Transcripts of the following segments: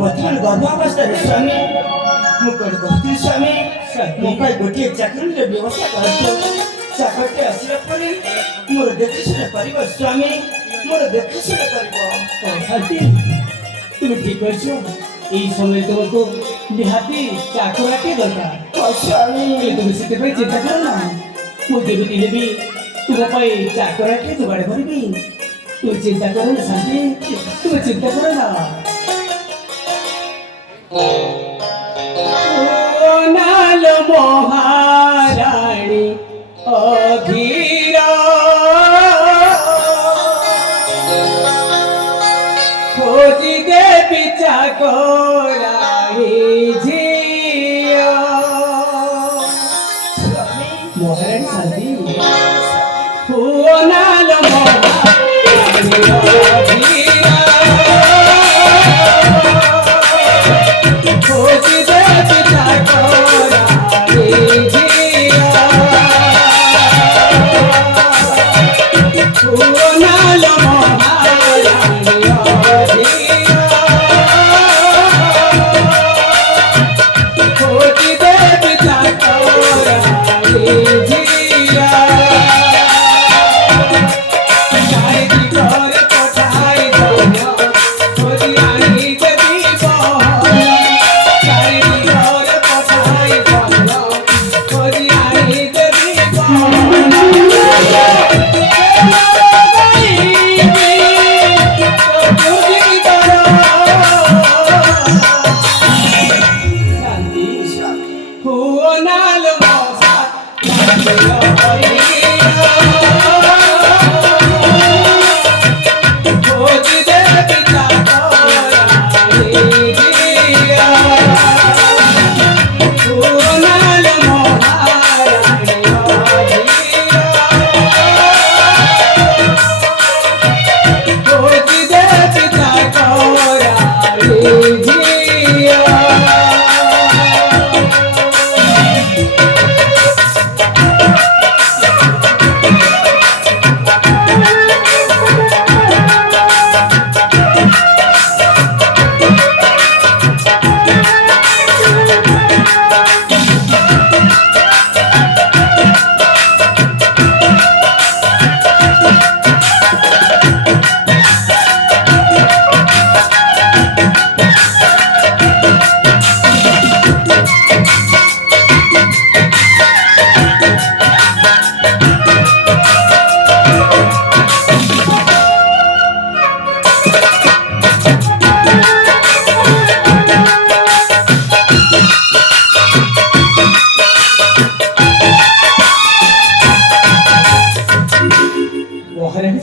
ବର୍ତ୍ତମାନ ଗର୍ଭାବସ୍ଥାରେ ସ୍ୱାମୀ ମୁଁ କ'ଣ କହୁଥିଲି ସ୍ୱାମୀ ମୋ ପାଇଁ ଗୋଟିଏ ଚାକିରିର ବ୍ୟବସ୍ଥା କରନ୍ତୁ ଚାକରଟେ ଆସିଲା ପରେ ମୋର ଦେଖାଶୁଣା କରିବ ସ୍ୱାମୀ ମୋର ଦେଖାଶୁଣା କରିବ ଶାନ୍ତି তুমি ঠিক করছো এই সময় তোমাকে নিহাতি চাকরাকে দরকার ସ୍ୱାମୀ তুমি ସେଥିପାଇଁ চিন্তা কর না ମୁଁ ଯେମିତି ହେବି ତୁମ ପାଇଁ ଚାକରାଟେ ଯୋଗାଡ଼ କରିବି তুমি চিন্তা করো না শান্তি তুমি চিন্তা করো না ও নালো মহারানী অধীরা খোঁজি দেবী চাকরানী ঝিয়া মহারানী শান্তি ও নালো মহারানী অধীরা খোঁজি দেবী চাকরানী ঝিয়া ও নালো মহারানী অধীরা খোঁজি দেবী চাকরানী ঝিয়া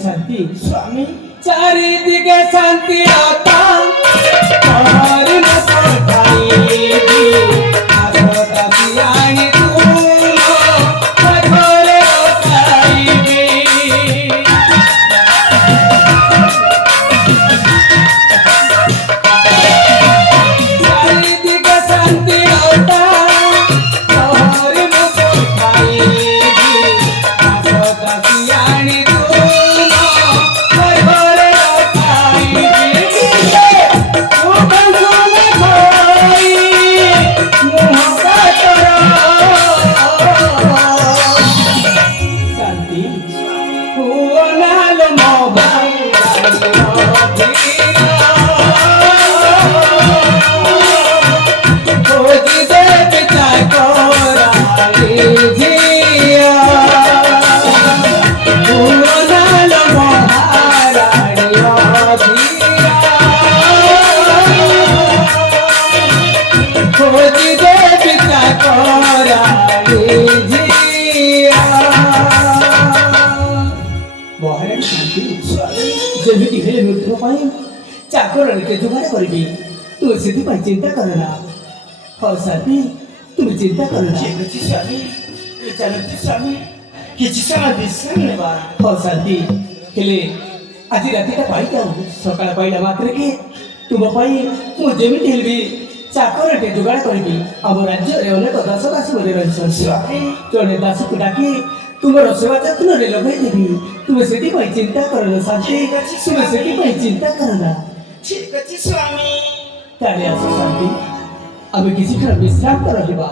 শান্তি স্বামী চারিদিকে শান্তি আতা আর মতো খাইবি আসতা পিয়ানি তুলো ঘরে খাইবি চারিদিকে শান্তি আতা আর মতো খাইবি আসতা পিয়ানি ଯେମିତି ହେଲେ ମୃତ୍ୟୁ ପାଇଁ ଚାକରଣୀকে ଯୋଗାଡ଼ କରିବି ତୁ ସେଥିପାଇଁ ଚିନ୍ତା କର ନା ହଉ ସାଥୀ ତୁମେ ଚିନ୍ତା କର ନା ଠିକ ଅଛି ସ୍ୱାମୀ ଚାଲନ୍ତୁ ସ୍ୱାମୀ କିଛି ସମୟ ବିଶ୍ରାମ ନେବା ହଉ ସାଥୀ ହେଲେ ଆଜି ରାତିଟା ପାଇଯାଉ ସକାଳ ପାଇଲା ମାତ୍ରକେ ତୁମ ପାଇଁ ମୁଁ ଯେମିତି ହେଲେ ବି ଚାକରଟେ ଯୋଗାଡ଼ କରିବି ଆମ ରାଜ୍ୟରେ ଅନେକ ଦାସ ଦାସୀ ମଧ୍ୟ ରହିଛନ୍ତି ଜଣେ ଦାସକୁ ଡାକି ତୁମର ସେବା ଯତ୍ନରେ ଲଗାଇଦେବି ତୁମେ ସେଥିପାଇଁ ଚିନ୍ତା କର ନା ଶାନ୍ତି ତୁମେ ସେଥିପାଇଁ ଚିନ୍ତା କର ନା ଠିକ ଅଛି ସ୍ୱାମୀ ତାହେଲେ ଆସ ଶାନ୍ତି ଆମେ କିଛି କ୍ଷଣ ବିଶ୍ରାମ ରହିବା।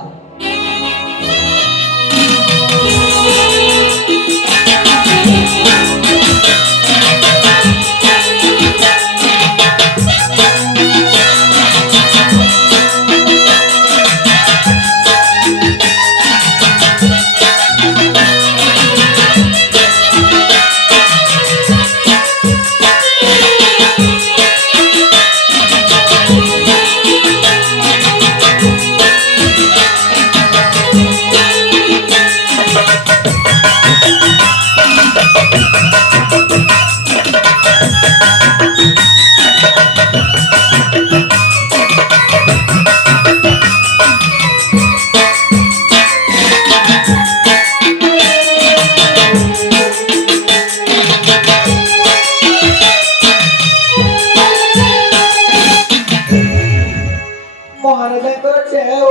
ମହାରାଜାଙ୍କର ଜୟ।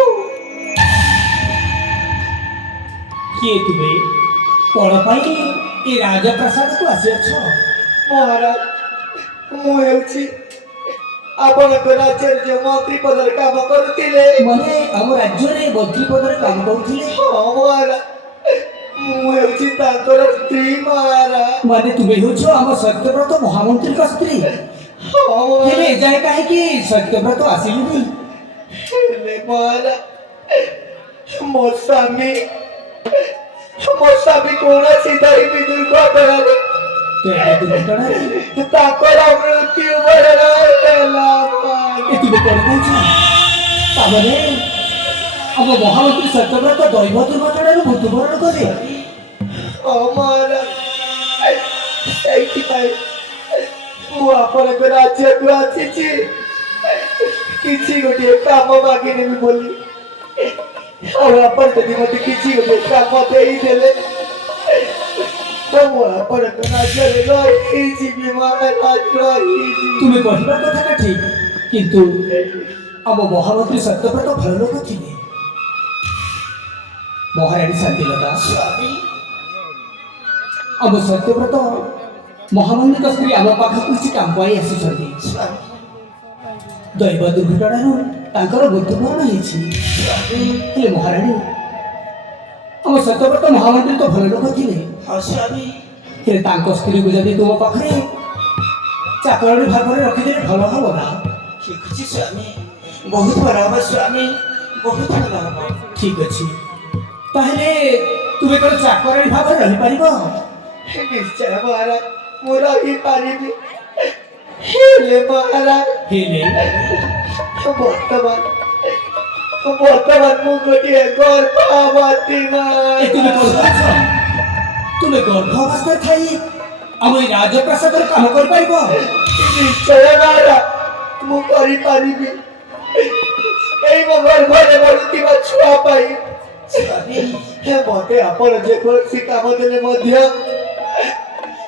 କିଏ ତୁମେ କଣ ପାଇଁ ଏ ରାଜପ୍ରାସାଦକୁ ଆସିଅଛ? ମହାରାଜ, ମୁଁ ହେଉଛି ଆପଣଙ୍କ ରାଜ୍ୟରେ ଯେଉଁ ମନ୍ତ୍ରୀ ପଦରେ କାମ କରୁଥିଲେ। ମାନେ ଆମ ରାଜ୍ୟରେ ମନ୍ତ୍ରୀ ପଦରେ କାମ କରୁଥିଲେ? ହଁ ମହାରାଜ, ମୁଁ ହେଉଛି ତାଙ୍କର ସ୍ତ୍ରୀ ମହାରାଜ। ମାନେ ତୁମେ ହେଉଛ ଆମ ସତ୍ୟବ୍ରତ ମହାମନ୍ତ୍ରୀଙ୍କ ସ୍ତ୍ରୀ? ହଁ ହେଲେ ମହାରାଜ। ଏଯାଏ କାହିଁକି ସତ୍ୟବ୍ରତ ଆସିଲେନି? ହେଲେ ମହାରାଜ, ମୋ ସ୍ୱାମୀ କୌଣସି ଦୈବୀ ଦୁର୍ଘଟଣାରେ ଦୁର୍ଘଟଣାରେ ତାଙ୍କର ମୃତ୍ୟୁ ବରଣ ହେଲା। ଏ ତୁମେ କଣ କହୁଛ? ତାମାନେ ଆମ ମହାମନ୍ତ୍ରୀ ସତ୍ୟବ୍ରତ ଦୈବ ଦୁର୍ଘଟଣାରେ ମୃତ୍ୟୁବରଣ କଲେ? ହଁ ମହାରାଜ, ସେଇଥିପାଇଁ ମୁଁ ଆପଣଙ୍କ ରାଜ୍ୟକୁ ଆସିଛି କିଛି ଗୋଟିଏ କାମ ମାଗି ନେବି ବୋଲି। ଆଉ ଆପଣ ଯଦି ମତେ କିଛି ଗୋଟିଏ କାମ ଦେଇଦେଲେ ତ ମୁଁ ଆପଣଙ୍କ ରାଜ୍ୟରେ ରହିଯିବି ମହାରାଜ, ରହିଯିବି। ତୁମେ କହିବା କଥାଟା ଠିକ, କିନ୍ତୁ ଆମ ମହାମନ୍ତ୍ରୀ ସତ୍ୟବ୍ରତ ଭଲ ଲୋକ ଥିଲେ। ମହାରାଣୀ ଶାନ୍ତିଲତା, ସ୍ୱାମୀ, ଆମ ସତ୍ୟବ୍ରତ ମହାମନ୍ତ୍ରୀଙ୍କ ସ୍ତ୍ରୀ ଆମ ପାଖକୁ କିଛି କାମ ପାଇଁ ଆସିଛନ୍ତି। ସ୍ୱାମୀ, ଦୈବ ଦୁର୍ଘଟଣାରୁ ତାଙ୍କର ମୃତ୍ୟୁବରଣ ହେଇଛି। ହେଲେ ମହାରାଣୀ, ଆମ ସତ୍ୟବ୍ରତ ମହାମନ୍ତ୍ରୀ ତ ଭଲ ଲୋକ ଥିଲେ। ହଁ ସ୍ୱାମୀ। ହେଲେ ତାଙ୍କ ସ୍ତ୍ରୀକୁ ଯଦି ତୁମ ପାଖରେ ଚାକରାଣୀ ଭାବରେ ରଖିଦେଲେ ଭଲ ହବ ନା? ଠିକ ଅଛି ସ୍ୱାମୀ, ବହୁତ ଭଲ ହବ ସ୍ୱାମୀ, ବହୁତ ଭଲ ହବ। ଠିକ ଅଛି, ତାହେଲେ ତୁମେ କ'ଣ ଚାକରାଣୀ ଭାବରେ ରହିପାରିବ? ନିଶ୍ଚୟ ମହାରାଜ, ମୁଁ ରହିପାରିବି। ହେଲେ ମହାରାଜ, ହେଲେ ବର୍ତ୍ତମାନ ମୁଁ ଗୋଟିଏ ଗର୍ଭବତୀ ଏ ତୁମେ କ'ଣ କହୁଛ? ତୁମେ ଗର୍ଭ ଅବସ୍ଥାରେ ଥାଇ ଆମ ଏଇ ରାଜପ୍ରାସାଦରେ କାମ କରିପାରିବ? ନିଶ୍ଚୟ ମହାରାଜ, ମୁଁ କରିପାରିବି। ଏଇ ମୋ ଗର୍ଭରେ ବଢୁଥିବା ଛୁଆ ପାଇଁ ମତେ ଆପଣ ଯେକୌଣସି କାମ ଦେଲେ ମଧ୍ୟ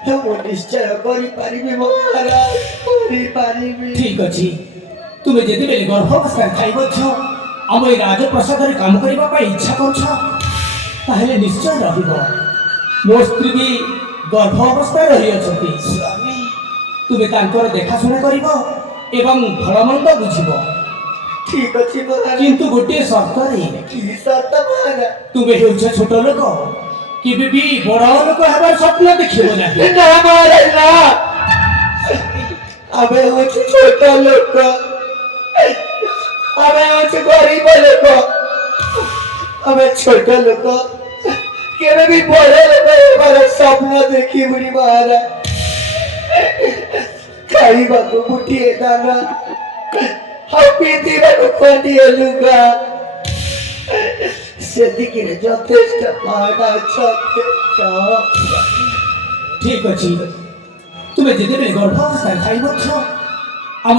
ମୁଁ ନିଶ୍ଚୟ କରିପାରିବି ମହାରାଜ, କରିପାରିବି। ଠିକ ଅଛି, ତୁମେ ଯେତେବେଳେ ଗର୍ଭ ଅବସ୍ଥାରେ ଥାଇ ମଧ୍ୟ ଆମ ଏଇ ରାଜପ୍ରାସାଦରେ କାମ କରିବା ପାଇଁ ଇଚ୍ଛା କରୁଛ, ତାହେଲେ ନିଶ୍ଚୟ ରହିବ। ମୋ ସ୍ତ୍ରୀ ବି ଗର୍ଭ ଅବସ୍ଥାରେ ରହିଅଛନ୍ତି। ସ୍ୱାମୀ, ତୁମେ ତାଙ୍କର ଦେଖାଶୁଣା କରିବ ଏବଂ ଭଳମନ୍ଦ ବୁଝିବ, ଠିକ ଅଛି ମହାରାଜ। କିନ୍ତୁ ଗୋଟିଏ ସର୍ତ୍ତରେ। କି ସର୍ତ୍ତ ମହାରାଜ? ତୁମେ ହେଉଛ ଛୋଟ ଲୋକ, କେବେ ବି ବଡ଼ ଲୋକ ହେବାର ସ୍ୱପ୍ନ ଦେଖିବ ନାହିଁ। ନା ମହାରାଜ ନା, ଆମେ ହଉଛି ଛୋଟ ଲୋକ, ଆମେ ହଉଛି ଗରିବ ଲୋକ, ଆମେ ଛୋଟ ଲୋକ, କେବେ ବି ବଡ଼ ଲୋକ ହେବାର ସ୍ୱପ୍ନ ଦେଖିବୁନି ମହାରାଜ। ଖାଇବାକୁ ଗୋଟିଏ ଦାନା, ଆଉ ପିନ୍ଧିବାକୁ ଖଣ୍ଡିଏ ଲୁଗା, ସେତିକିରେ ଯଥେଷ୍ଟ ମହାରାଜ, ଯଥେଷ୍ଟ। ଠିକ ଅଛି, ତୁମେ ଯେତେବେଳେ ଗର୍ଭ ଅବସ୍ଥାରେ ଥାଇ ମଧ୍ୟ